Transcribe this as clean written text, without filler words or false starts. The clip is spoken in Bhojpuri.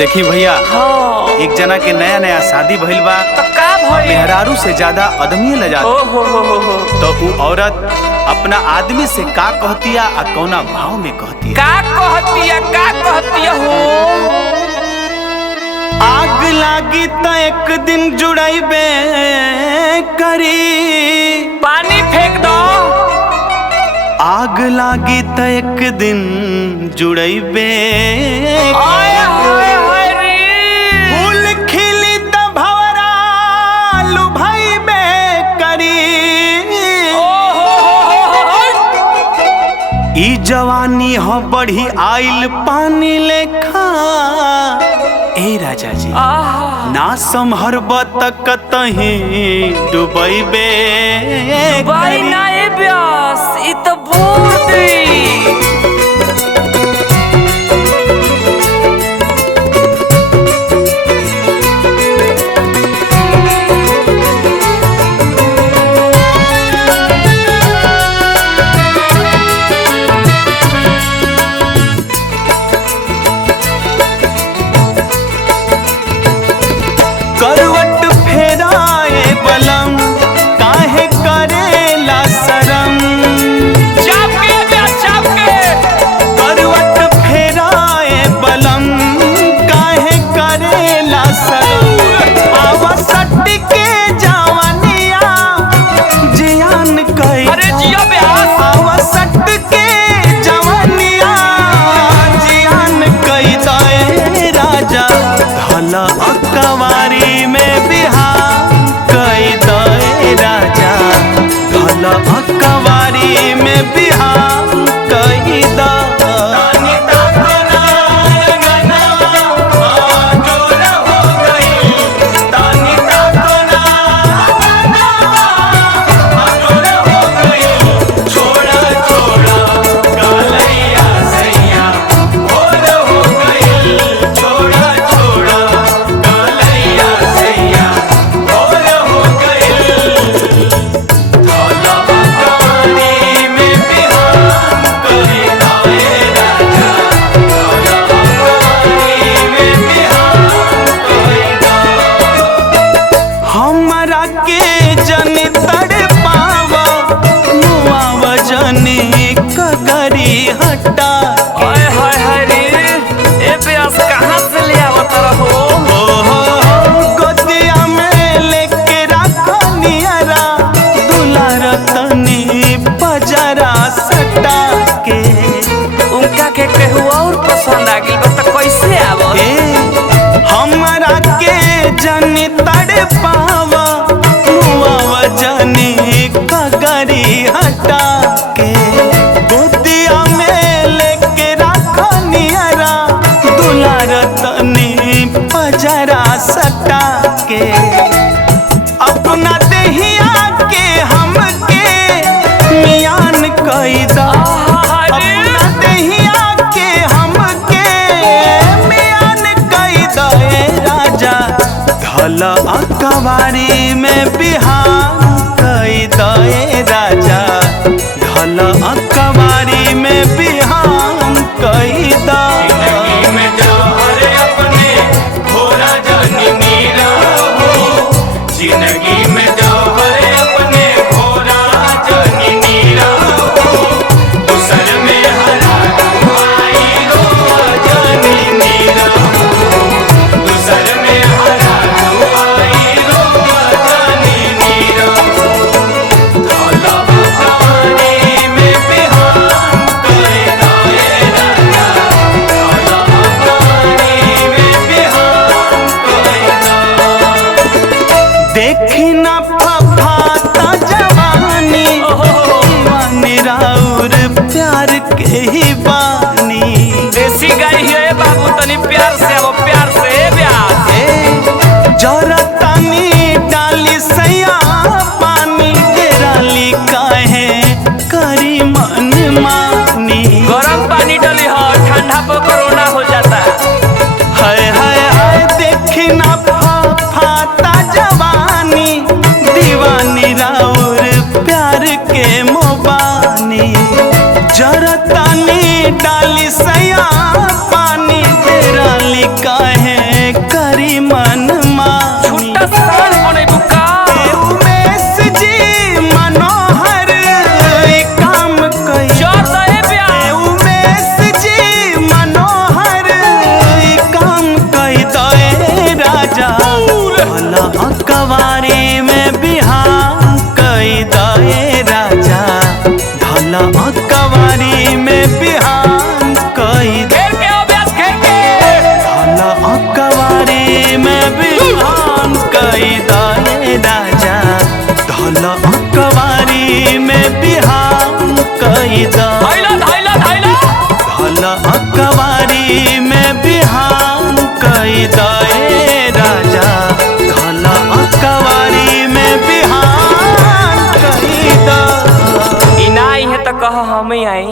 देखी भैया, एक जना के नया नया शादी भइल बा तो का भइल? मेहरारू से ज्यादा आदमी ले जाता। हो। तो वो औरत अपना आदमी से का कहतिया आ कौना भाव में कहतिया? का कहतिया हो? आग लागी त एक दिन जुड़ाइबे करी, पानी फेंक दो। आग लागी त एक दिन जुड़ाइबे हाय हाय हाय रे, फूल खिली त भवरा लुभाइबे करी। ई जवानी हो बढ़ी आइल पानी लेखा, ए राजा जी ना संभरब त कतहीं डुबैबे भाई ना ए ब्यास, ई तो बूढ़ दी। करवट फेराए बलम काहे करेला शरम, चाप के ब्यास, चाप के। करवट फेराए बलम काहे करेला शरम। आवसट के जवानिया जियान कई, अरे जिया ब्यास। आवसट के जवानिया जियान कई दे राजा। धला अकवारी में बिहार कई दे राजा, धला अकवारी में बिहार कई दा। हमरा के जनी तड़ पावा मुआव जनी कगरी हटा। हाय हाय हाय रे, ए ब्यास कहाँ से ले आवत रहो? गोदिया में लेके रखो नियरा, दुलार तनी पजरा सटा के। उनका के केहू और पसंद आ गइल बा त कैसे आवत? हमरा के जनी तड़ पावा मुआव जनी कगरी हटा के। गोदिया में लेके रखो नियरा, दुलार तनी पजरा सटा के। अपना देहिया के हमके मियान कई दा, अपना देहिया के हमके मियान कई दा ए राजा। धला अकवारी में बिहार कई दा ए राजा, धला अकवारी में बिहार कई दा। जिंदगी में जौहर अपने घोरा जनी नीरा हो, दूसर में हरा दुआई रो जनी नीरा हो, दूसर में हरा दुआई रो जनी नीरा हो। धला अकवारी में बिहान करे दाए राजा, धला अकवारी में बिहान करे दा। देखी ना फफाता जवानी, दीवानी राउर प्यार के ही बानी। देसी गाय है बाबू, तनी प्यार से आवो, प्यार से ए ब्यास। जरा तनी डाली सैया पानी, तेराली काहे करी मन मानी। गरम पानी डली हो, ठंडा पर कोरोना हो जाता। हाय हाय हाय, देखी ना फफाता जवानी, दीवानी राउर प्यार के मोबानी। जरा तनी डाली सैया पानी, तेरा लिखा है अकवारी में बिहान कई दए राजा, धला अकवारी में बिहान कई द। इनाई है तो कह हम आई।